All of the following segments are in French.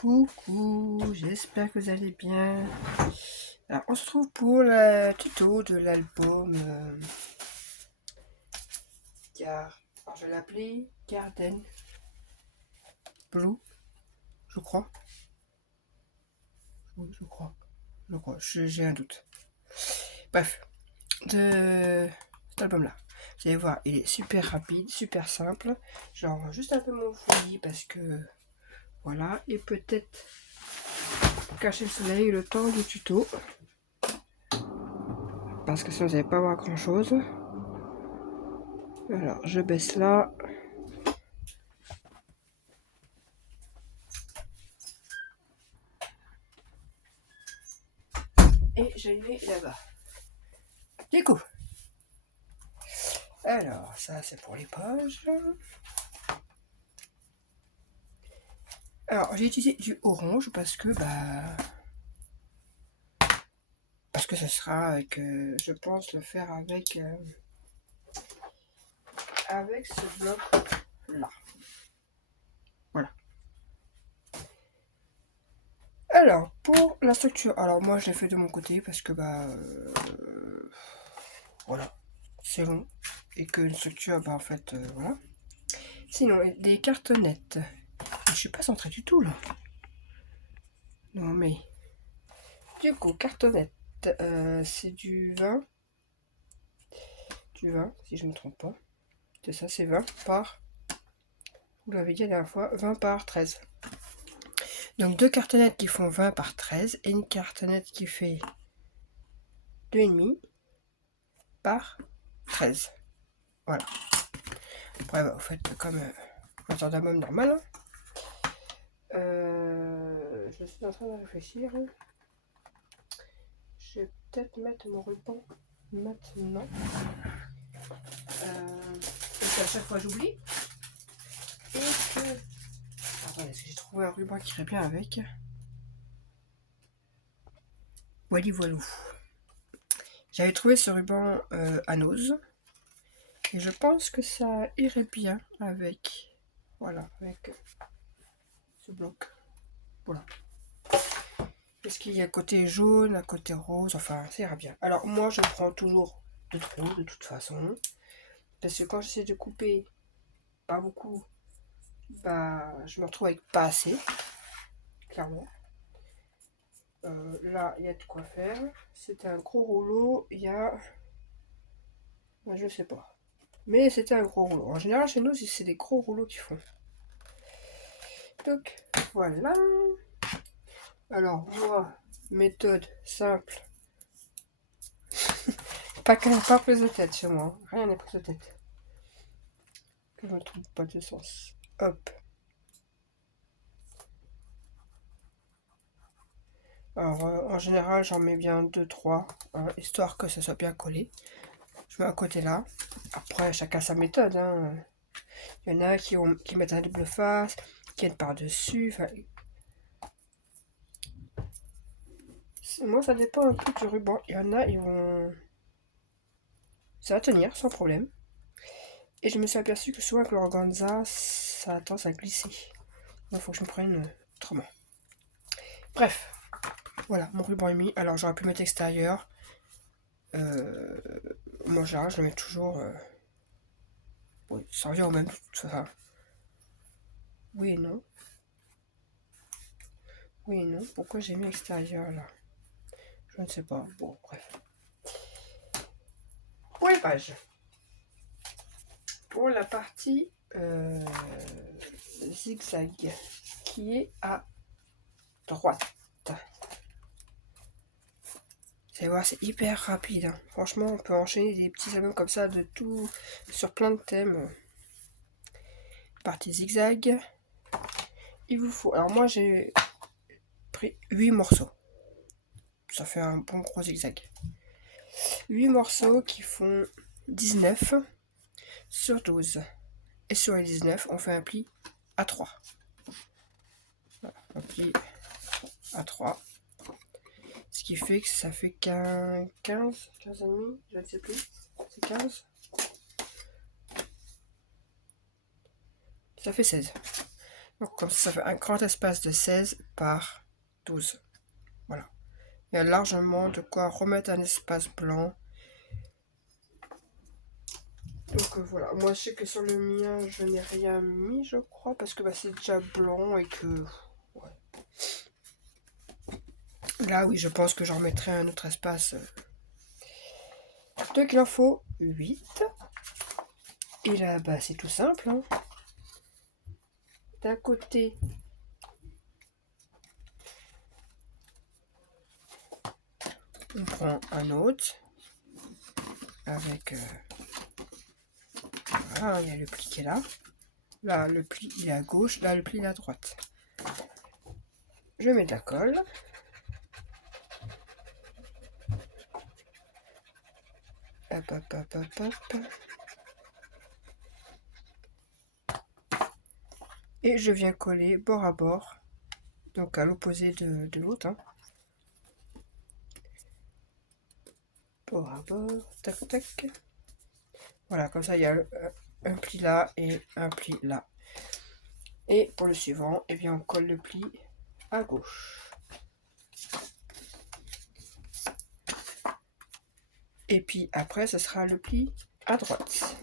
Coucou, j'espère que vous allez bien. Alors, on se trouve pour le tuto de l'album alors, je vais l'appeler Garden Blue, je crois. Oui, je crois. J'ai un doute. Bref, de cet album-là. Vous allez voir, il est super rapide, super simple. Genre, juste un peu mon fouillis parce que voilà, et peut-être cacher le soleil le temps du tuto. Parce que sinon vous n'allez pas voir grand chose. Alors je baisse là. Et je le mets là-bas. Du coup. Alors ça c'est pour les pages. Alors j'ai utilisé du orange parce que ça sera avec je pense le faire avec ce bloc là. Voilà. Alors pour la structure, alors moi je l'ai fait de mon côté parce que voilà, c'est long et que une structure en fait voilà. Sinon des cartonnettes. Je suis pas centré du tout là. Non mais du coup cartonnette, c'est du 20 si je ne me trompe pas. C'est ça, c'est 20 par, vous l'avez dit la dernière fois, 20 par 13. Donc deux cartonnettes qui font 20 par 13 et une cartonnette qui fait 2,5 par 13. Voilà. Après, vous faites comme un genre d'album normal. Je suis en train de réfléchir. Je vais peut-être mettre mon ruban maintenant. Parce qu'à chaque fois j'oublie. Et que... Attendez, est-ce que j'ai trouvé un ruban qui irait bien avec? Voilà, voilou. J'avais trouvé ce ruban à Nose. Et je pense que ça irait bien avec... Voilà, avec ce bloc. Voilà. Parce qu'il y a côté jaune, à côté rose, enfin, ça ira bien. Alors, moi, je prends toujours de trop, de toute façon. Parce que quand j'essaie de couper pas beaucoup, je me retrouve avec pas assez. Clairement. Là, il y a de quoi faire. C'était un gros rouleau. Il y a... je sais pas. Mais c'était un gros rouleau. En général, chez nous, c'est des gros rouleaux qu'ils font. Donc, voilà. Alors, moi, méthode simple. pas prise de tête chez moi. Rien n'est prise de tête. Que je ne trouve pas de sens. Hop. Alors, en général, j'en mets bien 2-3, hein, histoire que ça soit bien collé. Je mets à côté là. Après, chacun sa méthode. Hein. Il y en a qui mettent un double face, qui mettent par-dessus. Moi, ça dépend un peu du ruban. Il y en a, ils vont... Ça va tenir, sans problème. Et je me suis aperçu que souvent avec l'organza, ça a tendance à glisser. Il faut que je me prenne autrement. Bref, voilà, mon ruban est mis. Alors, j'aurais pu mettre extérieur. Moi, je le mets toujours... Oui, ça revient au même. Enfin, oui et non. Oui et non. Pourquoi j'ai mis extérieur là? Je ne sais pas. Bon, bref. Pour les pages. Pour la partie zigzag qui est à droite. Vous allez voir, c'est hyper rapide. Hein. Franchement, on peut enchaîner des petits albums comme ça de tout sur plein de thèmes. Partie zigzag. Il vous faut. Alors, moi, j'ai pris 8 morceaux. Ça fait un bon gros zigzag. 8 morceaux qui font 19 sur 12. Et sur les 19, on fait un pli à 3. Voilà, un pli à 3. Ce qui fait que ça fait 15 et demi, je ne sais plus. C'est 15. Ça fait 16. Donc comme ça fait un grand espace de 16 par 12. Voilà. Il y a largement de quoi remettre un espace blanc. Donc voilà, moi je sais que sur le mien je n'ai rien mis je crois parce que c'est déjà blanc et que... Ouais. Là oui je pense que j'en remettrai un autre espace. Donc il en faut 8. Et là c'est tout simple. Hein. D'un côté, on prend un autre avec... voilà, il y a le pli qui est là. Là le pli il est à gauche, là le pli il est à droite. Je mets de la colle. Hop, hop, hop, hop, hop. Et je viens coller bord à bord, donc à l'opposé de l'autre. Hein. Bord à bord, tac, tac. Voilà, comme ça il y a un pli là et un pli là. Et pour le suivant, eh bien, on colle le pli à gauche. Et puis après, ce sera le pli à droite.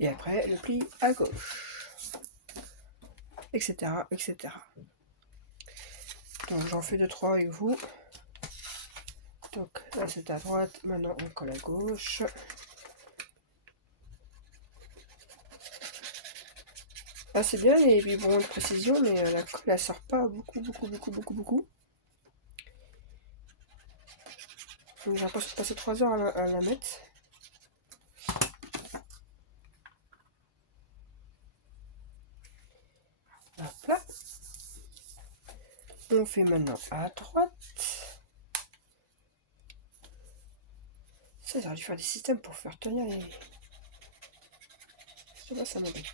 Et après, le pli à gauche. Etc. etc. Donc j'en fais 2-3 avec vous. Donc là c'est à droite, maintenant on colle à gauche. Ah c'est bien les biberons de précision, mais la colle elle sort pas beaucoup. J'ai l'impression de passer 3 heures à la mettre. Hop là. On fait maintenant à droite. Ça, j'aurais dû faire des systèmes pour faire tenir les... Je sais pas, ça m'embête.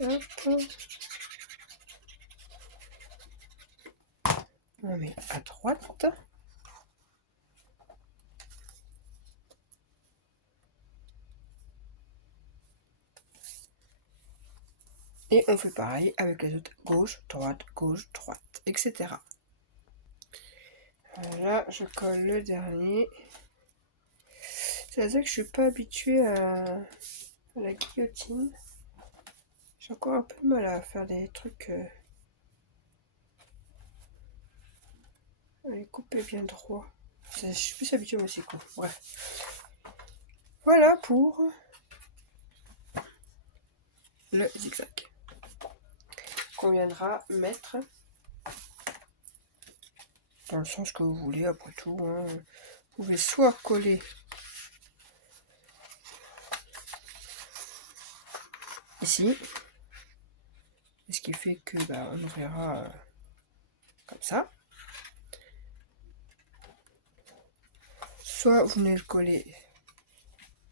Hop. On met à droite. Et on fait pareil avec les autres. Gauche, droite, etc. Voilà, je colle le dernier. C'est à dire que je suis pas habituée à la guillotine. J'ai encore un peu de mal à faire des trucs... à les couper bien droit. Je suis plus habituée moi c'est cool. Bref. Voilà pour le zigzag. Qu'on viendra mettre dans le sens que vous voulez après tout. Hein. Vous pouvez soit coller ici, et ce qui fait que on ouvrira comme ça. Soit vous venez le coller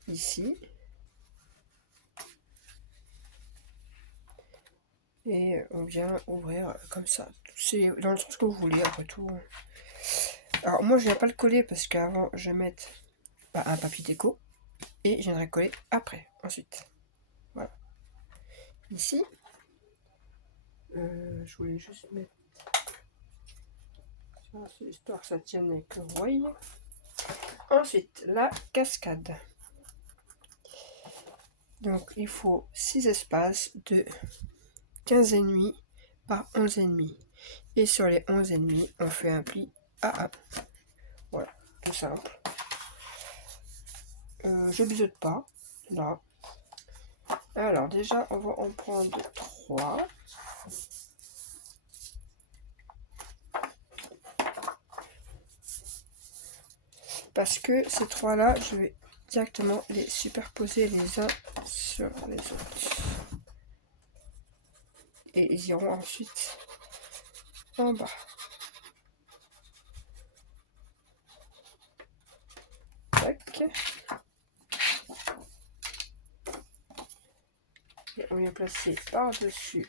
ici. Et on vient ouvrir comme ça. C'est dans le sens que vous voulez après tout. Alors moi je viens pas le coller parce qu'avant je vais mettre un papier déco. Et je viendrai coller après, ensuite. Voilà. Ici. Je voulais juste mettre ça, c'est histoire que ça tienne avec le voile. Ensuite, la cascade. Donc il faut 6 espaces de 15,5 par 11,5. Et sur les 11,5, on fait un pli à 1. Voilà, tout simple. Je biseaute pas, là. Alors déjà, on va en prendre 3. Parce que ces 3-là, je vais directement les superposer les uns sur les autres. Et ils iront ensuite en bas. Tac. Et on vient placer par-dessus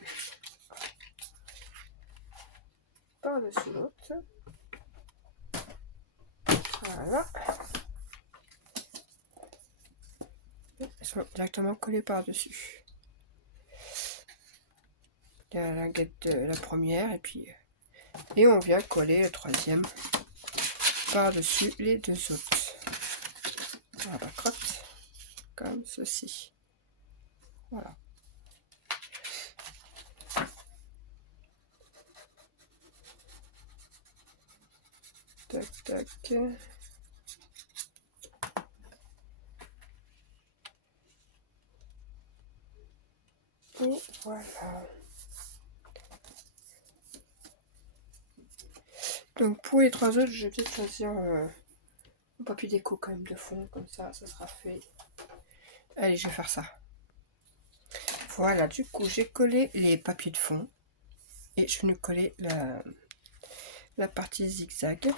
l'autre. Voilà. sont directement collés par-dessus. Il y a la languette de la première et on vient coller le troisième par-dessus les deux autres. On la crotte comme ceci. Voilà. Tac, tac. Et voilà. Donc pour les trois autres, je vais peut-être choisir un papier déco quand même de fond, comme ça sera fait. Allez, je vais faire ça. Voilà, du coup, j'ai collé les papiers de fond et je vais nous coller la partie zigzag.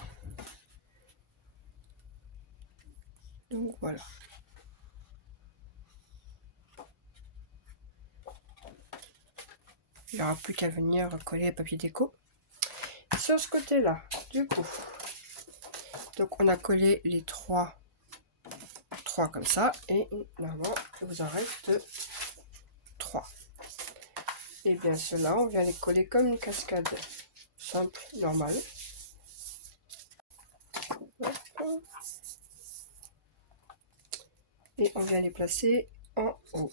Donc voilà. Il n'y aura plus qu'à venir coller les papiers déco. Sur ce côté-là, du coup, donc on a collé les trois comme ça et normalement il vous en reste 3. Et bien ceux-là, on vient les coller comme une cascade simple, normale. Et on vient les placer en haut.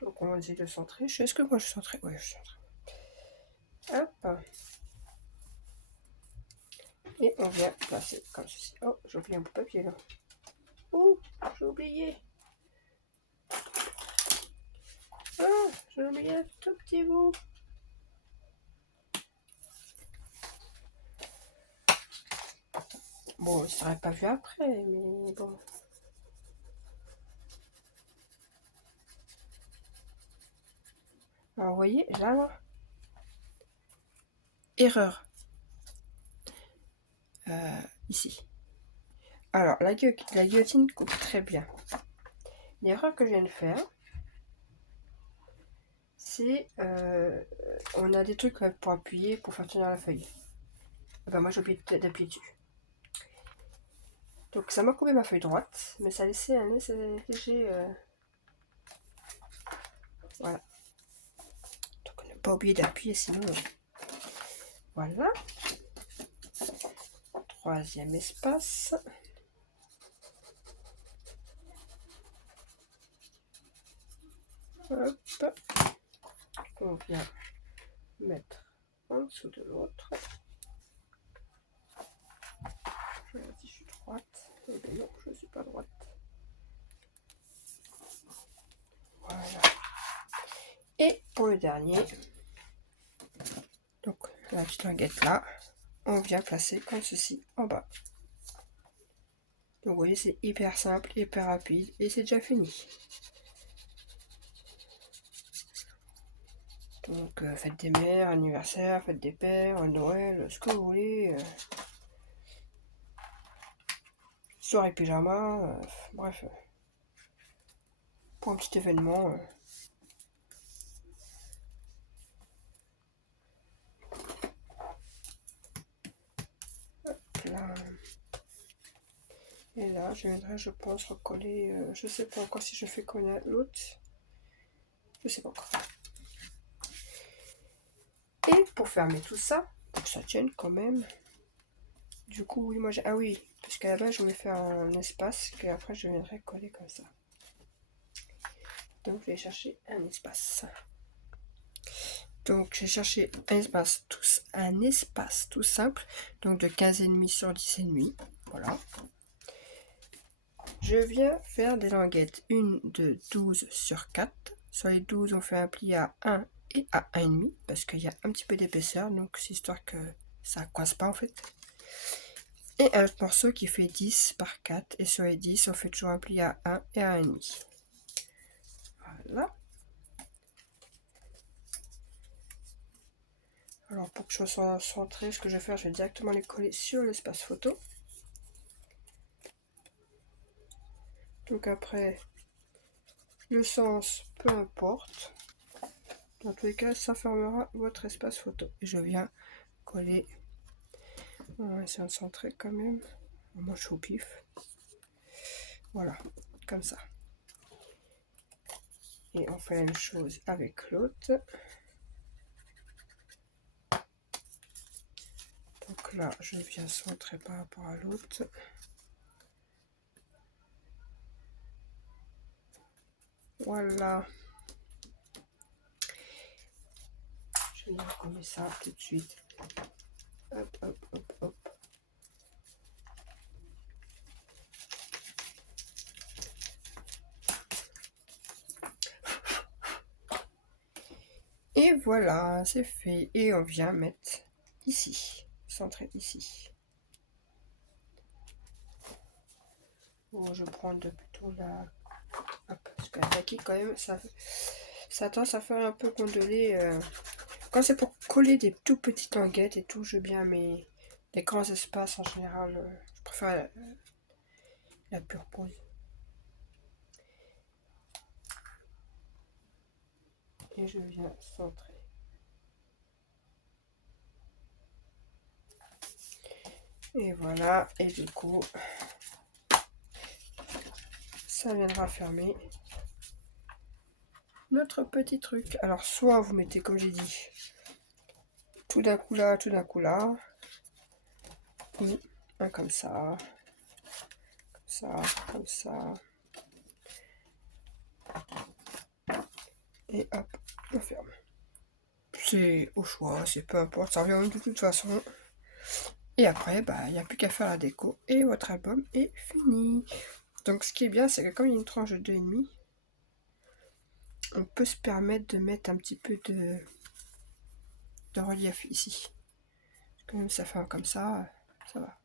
Donc on va essayer de centrer. Est-ce que moi je suis centré? Oui, je suis centré. Hop. Et on vient placer comme ceci. Oh, j'ai oublié un bout de papier là. Oh, j'ai oublié. Ah, j'ai oublié un tout petit bout. Bon, je ne serais pas vu après, mais bon. Alors, vous voyez, là, erreur. Ici. Alors, la guillotine coupe très bien. L'erreur que je viens de faire, c'est on a des trucs pour appuyer, pour faire tenir la feuille. Ben, moi, j'ai oublié d'appuyer dessus. Donc, ça m'a coupé ma feuille droite, mais ça a laissé un léger... Voilà. Donc, on n'a pas oublié d'appuyer, sinon... Voilà. Troisième espace. Hop. On vient mettre en dessous de l'autre. Je regarde si je suis droite. Eh bien non, je ne suis pas droite. Voilà. Et pour le dernier, donc la petite languette là, on vient placer comme ceci en bas. Donc vous voyez, c'est hyper simple, hyper rapide et c'est déjà fini. Donc fête des mères, anniversaire, fête des pères, Noël, ce que vous voulez. Soirée pyjama, bref. Pour un petit événement. Là. Et là, je viendrai, je pense, recoller. Je sais pas encore si je fais coller l'autre. Je sais pas encore. Et pour fermer tout ça, pour que ça tienne quand même. Du coup, oui, moi j'ai. Ah oui, parce qu'à la base, je voulais faire un espace que après je viendrai coller comme ça. Donc, je vais chercher un espace. Donc, j'ai cherché un espace tout simple, donc de 15,5 sur 10,5. Voilà. Je viens faire des languettes, une de 12 sur 4. Sur les 12, on fait un pli à 1 et à 1,5 parce qu'il y a un petit peu d'épaisseur, donc c'est histoire que ça ne coince pas en fait. Et un autre morceau qui fait 10 par 4, et sur les 10, on fait toujours un pli à 1 et à 1,5. Voilà. Alors pour que je sois centré, ce que je vais faire, je vais directement les coller sur l'espace photo. Donc après, le sens, peu importe. Dans tous les cas, ça fermera votre espace photo. Et je viens coller. On va essayer de centrer quand même. Moi, je suis au pif. Voilà, comme ça. Et on fait la même chose avec l'autre. Donc là, je viens centrer par rapport à l'autre. Voilà. Je vais coller ça tout de suite. Hop, hop, hop, hop. Et voilà, c'est fait. Et on vient mettre ici, centrer ici. Bon, je prends plutôt la... Hop, parce que la qui quand même, ça tend à faire un peu gondoler. Quand c'est pour coller des tout petites languettes et tout, je bien mais les grands espaces en général, je préfère la pure pose. Et je viens centrer. Et voilà, et du coup, ça viendra fermer notre petit truc. Alors, soit vous mettez, comme j'ai dit, tout d'un coup là, tout d'un coup là, ou un comme ça, comme ça, et hop, on ferme. C'est au choix, c'est peu importe, ça revient de toute façon. Et après, bah, il n'y a plus qu'à faire la déco et votre album est fini. Donc ce qui est bien, c'est que comme il y a une tranche de 2,5, on peut se permettre de mettre un petit peu de relief ici. Quand même ça fait comme ça va.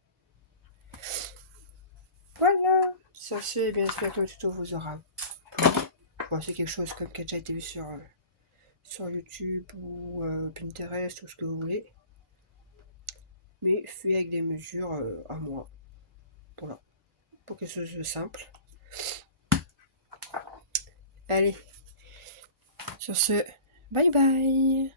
Voilà, ça c'est bien, j'espère que le tuto vous aura plu. Bon, c'est quelque chose comme qui a déjà été vu sur YouTube ou Pinterest ou ce que vous voulez. Mais fait avec des mesures à moi. Voilà, pour quelque chose de simple. Allez, sur ce, bye bye.